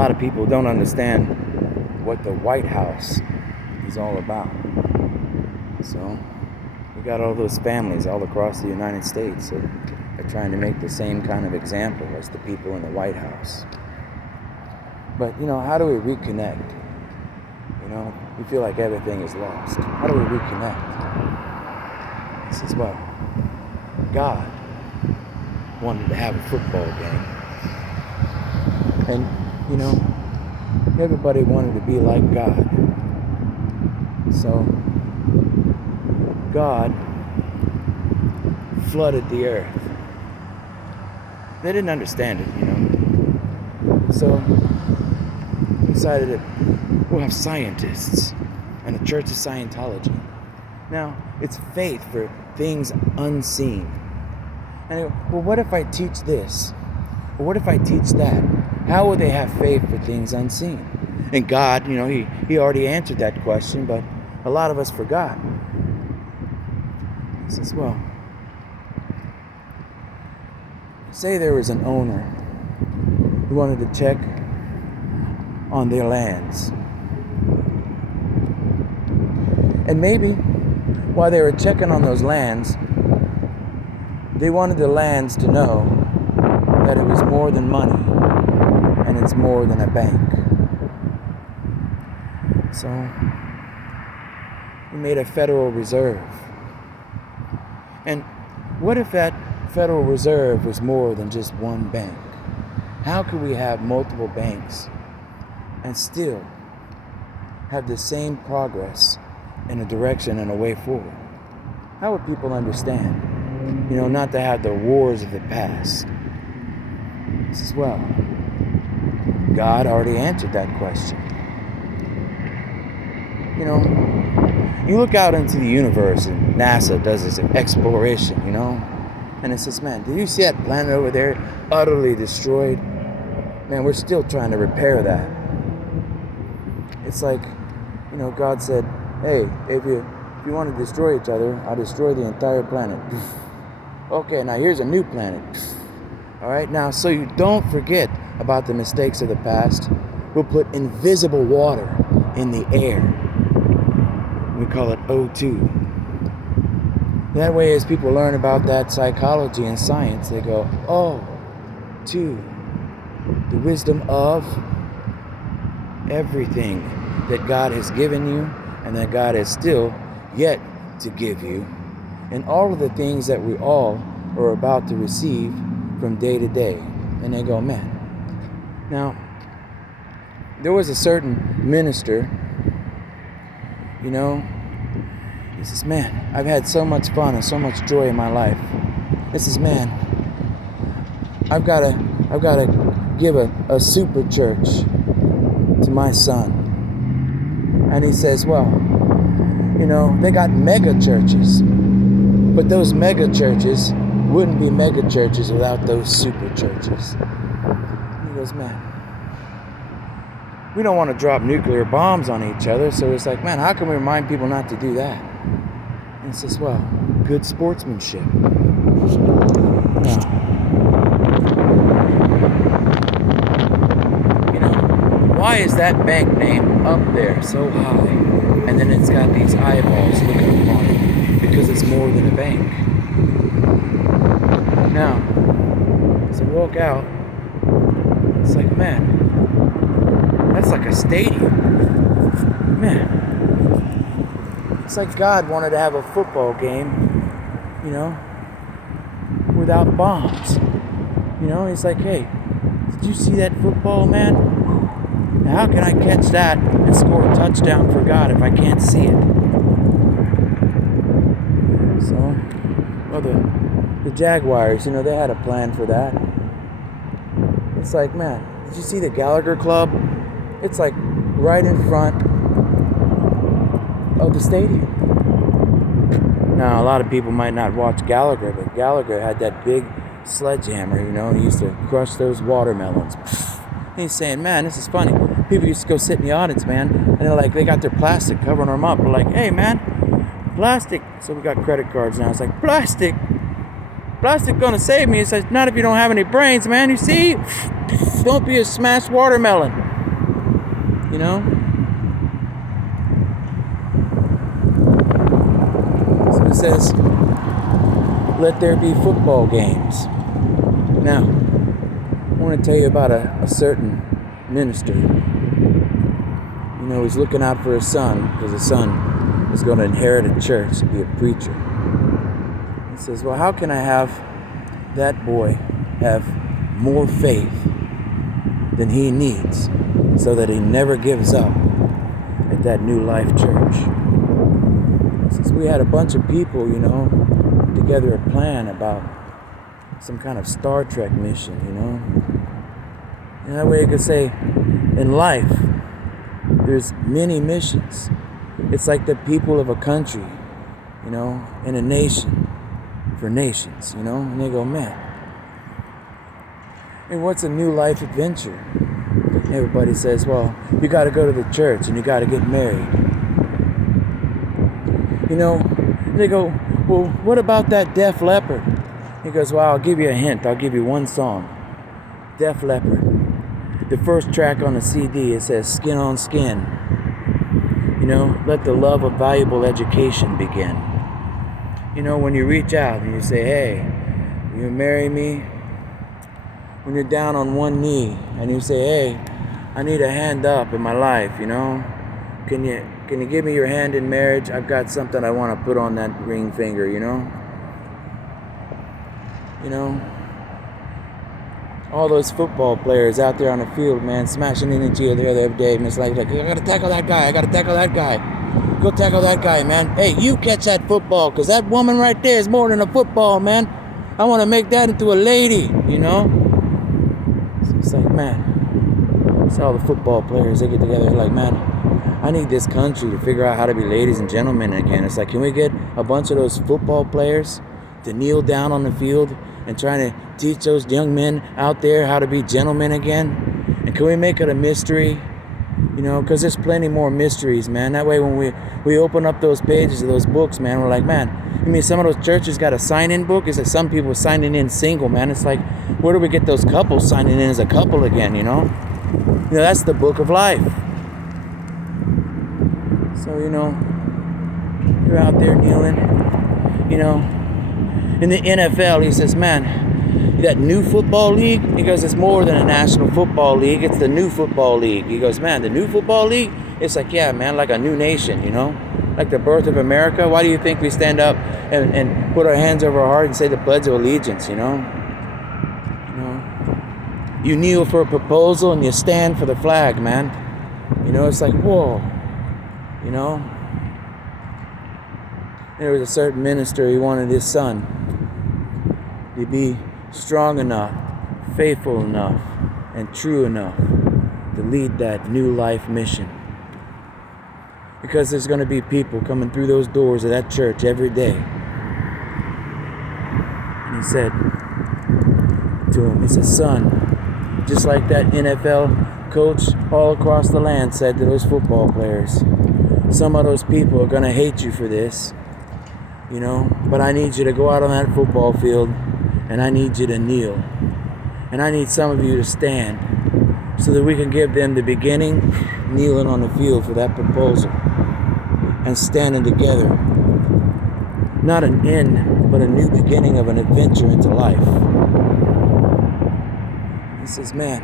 lot of people don't understand what the White House is all about. So we got all those families all across the United States that are trying to make the same kind of example as the people in the White House. But, how do we reconnect? We feel like everything is lost. How do we reconnect? He says, well, God wanted to have a football game. And, everybody wanted to be like God. So, God flooded the earth. They didn't understand it, So, decided that we'll have scientists and a church of Scientology. Now, it's faith for things unseen. And well, what if I teach this? Or what if I teach that? How will they have faith for things unseen? And God, he already answered that question, but a lot of us forgot. He says, well, say there was an owner who wanted to check on their lands. And maybe while they were checking on those lands, they wanted the lands to know that it was more than money and it's more than a bank. So we made a Federal Reserve. And what if that Federal Reserve was more than just one bank? How could we have multiple banks and still have the same progress in a direction and a way forward? How would people understand? Not to have the wars of the past. He says, well, God already answered that question. You look out into the universe and NASA does this exploration, and it says, man, did you see that planet over there utterly destroyed? Man, we're still trying to repair that. It's like, God said, hey, if you want to destroy each other, I'll destroy the entire planet. Okay, now here's a new planet. All right, now so you don't forget about the mistakes of the past, we'll put invisible water in the air. We call it O2. That way, as people learn about that psychology and science, they go, oh, to the wisdom of everything that God has given you and that God has still yet to give you, and all of the things that we all are about to receive from day to day. And they go, man. Now, there was a certain minister, he says, man, I've had so much fun and so much joy in my life. He says, man, I've got to give a super church to my son. And he says, well, they got mega churches, but those mega churches wouldn't be mega churches without those super churches. He goes, man, we don't want to drop nuclear bombs on each other, so it's like, man, how can we remind people not to do that? And he says, well, good sportsmanship. Now, why is that bank name up there so high? And then it's got these eyeballs looking upon it because it's more than a bank. Now, as I walk out, it's like, man, that's like a stadium. Man, it's like God wanted to have a football game, without bombs. He's like, hey, did you see that football, man? Now, how can I catch that and score a touchdown for God if I can't see it? So, well, the Jaguars, they had a plan for that. It's like, man, did you see the Gallagher Club? It's like right in front of the stadium. Now, a lot of people might not watch Gallagher, but Gallagher had that big sledgehammer, he used to crush those watermelons. He's saying, man, this is funny. People used to go sit in the audience, man, and they're like, they got their plastic covering them up. They're like, hey, man, plastic. So we got credit cards now. It's like, plastic gonna save me. It's like, not if you don't have any brains, man. You see? Don't be a smashed watermelon. You know? So it says, let there be football games. Now, I want to tell you about a certain minister. You know, he's looking out for his son because his son is going to inherit a church to be a preacher. He says, well, how can I have that boy have more faith than he needs so that he never gives up at that New Life Church? Since we had a bunch of people, you know, put together a plan about some kind of Star Trek mission, you know. And that way you could say, in life, there's many missions. It's like the people of a country, you know, in a nation for nations, you know. And they go, man, and what's a new life adventure? And everybody says, well, you got to go to the church and you got to get married. You know, and they go, well, what about that Def Leppard? He goes, well, I'll give you a hint. I'll give you one song. Def Leppard. The first track on the CD, it says, Skin on Skin. You know, let the love of valuable education begin. You know, when you reach out and you say, hey, will you marry me? When you're down on one knee and you say, hey, I need a hand up in my life, you know? Can you give me your hand in marriage? I've got something I want to put on that ring finger, you know? You know? All those football players out there on the field, man, smashing into each other every day. And it's like, I gotta tackle that guy. I gotta tackle that guy. Go tackle that guy, man. Hey, you catch that football, because that woman right there is more than a football, man. I want to make that into a lady, you know? So it's like, man, it's all the football players, they get together like, man, I need this country to figure out how to be ladies and gentlemen again. It's like, can we get a bunch of those football players to kneel down on the field and trying to teach those young men out there how to be gentlemen again? And can we make it a mystery? You know, because there's plenty more mysteries, man. That way when we open up those pages of those books, man, we're like, man, I mean, some of those churches got a sign-in book. It's like some people signing in single, man. It's like, where do we get those couples signing in as a couple again, you know? You know, that's the book of life. So, you know, you're out there kneeling, you know. In the NFL, he says, man, that new football league, he goes, it's more than a national football league. It's the new football league. He goes, man, the new football league? It's like, yeah, man, like a new nation, you know? Like the birth of America. Why do you think we stand up and put our hands over our heart and say the Pledge of Allegiance, you know? You know? You kneel for a proposal and you stand for the flag, man. You know, it's like, whoa. You know? There was a certain minister, he wanted his son to be strong enough, faithful enough, and true enough to lead that new life mission. Because there's going to be people coming through those doors of that church every day. And he said to him, he said, son, just like that NFL coach all across the land said to those football players, some of those people are going to hate you for this, you know, but I need you to go out on that football field and I need you to kneel. And I need some of you to stand so that we can give them the beginning, kneeling on the field for that proposal and standing together. Not an end, but a new beginning of an adventure into life. He says, man.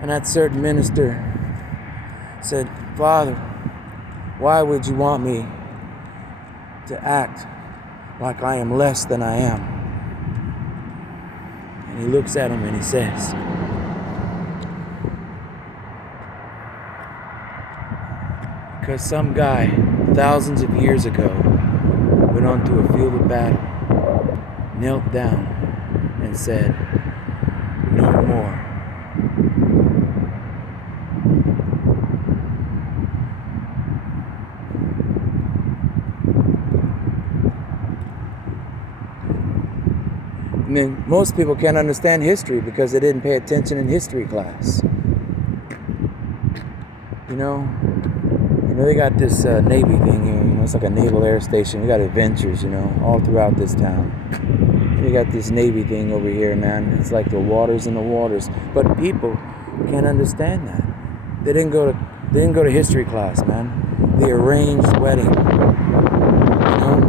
And that certain minister said, Father, why would you want me to act like I am less than I am? And he looks at him and he says, because some guy thousands of years ago went onto a field of battle, knelt down and said, no more. And then most people can't understand history because they didn't pay attention in history class. You know, they got this Navy thing here, you know, it's like a naval air station. We got adventures, you know, all throughout this town. You got this Navy thing over here, man. It's like the waters and the waters. But people can't understand that. They didn't go to history class, man. The arranged wedding. You know?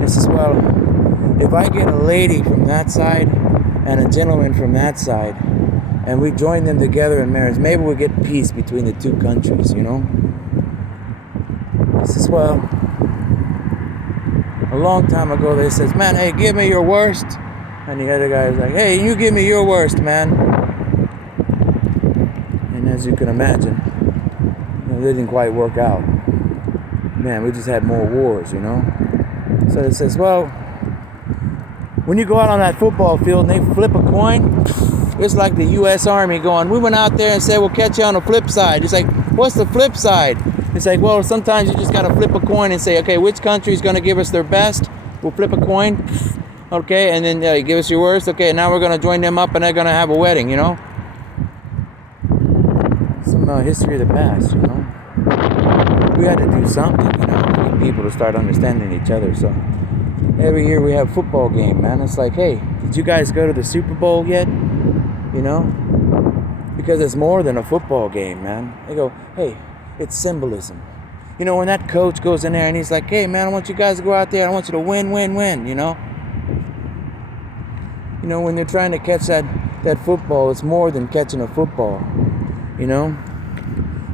This is, well, if I get a lady from that side and a gentleman from that side, and we join them together in marriage, maybe we'll get peace between the two countries, you know? This is, well, a long time ago they says, man, hey, give me your worst. And the other guy is like, hey, you give me your worst, man. And as you can imagine, it didn't quite work out. Man, we just had more wars, you know? So it says, well, when you go out on that football field and they flip a coin, it's like the U.S. Army going, we went out there and said, we'll catch you on the flip side. It's like, what's the flip side? It's like, well, sometimes you just got to flip a coin and say, okay, which country is going to give us their best? We'll flip a coin. Okay, and then you give us your worst. Okay, now we're going to join them up and they're going to have a wedding, you know? Some history of the past, you know? We had to do something, you know, to get people to start understanding each other. So every year we have a football game, man. It's like, hey, did you guys go to the Super Bowl yet? You know? Because it's more than a football game, man. They go, hey, it's symbolism. You know, when that coach goes in there and he's like, hey, man, I want you guys to go out there. I want you to win, win, win, you know? You know, when they're trying to catch that football, it's more than catching a football, you know?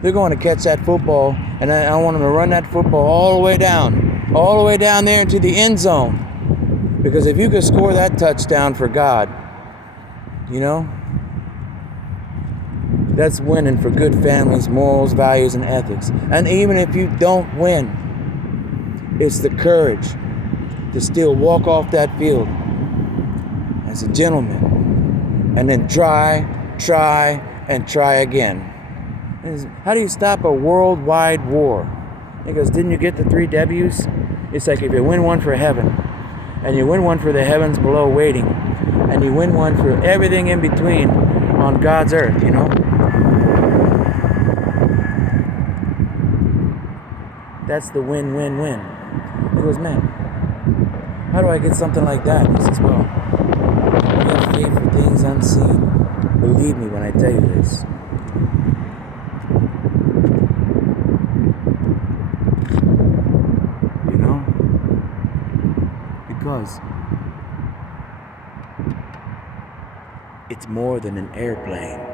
They're going to catch that football, and I want them to run that football all the way down there into the end zone. Because if you could score that touchdown for God, you know, that's winning for good families, morals, values, and ethics. And even if you don't win, it's the courage to still walk off that field as a gentleman and then try, and try again. How do you stop a worldwide war? Because didn't you get the 3 W's? It's like if you win one for heaven, and you win one for the heavens below waiting, and you win one for everything in between on God's earth, you know? That's the win-win-win. He goes, man, how do I get something like that? He says, well, you have faith for things unseen. Believe me when I tell you this. You know? Because it's more than an airplane.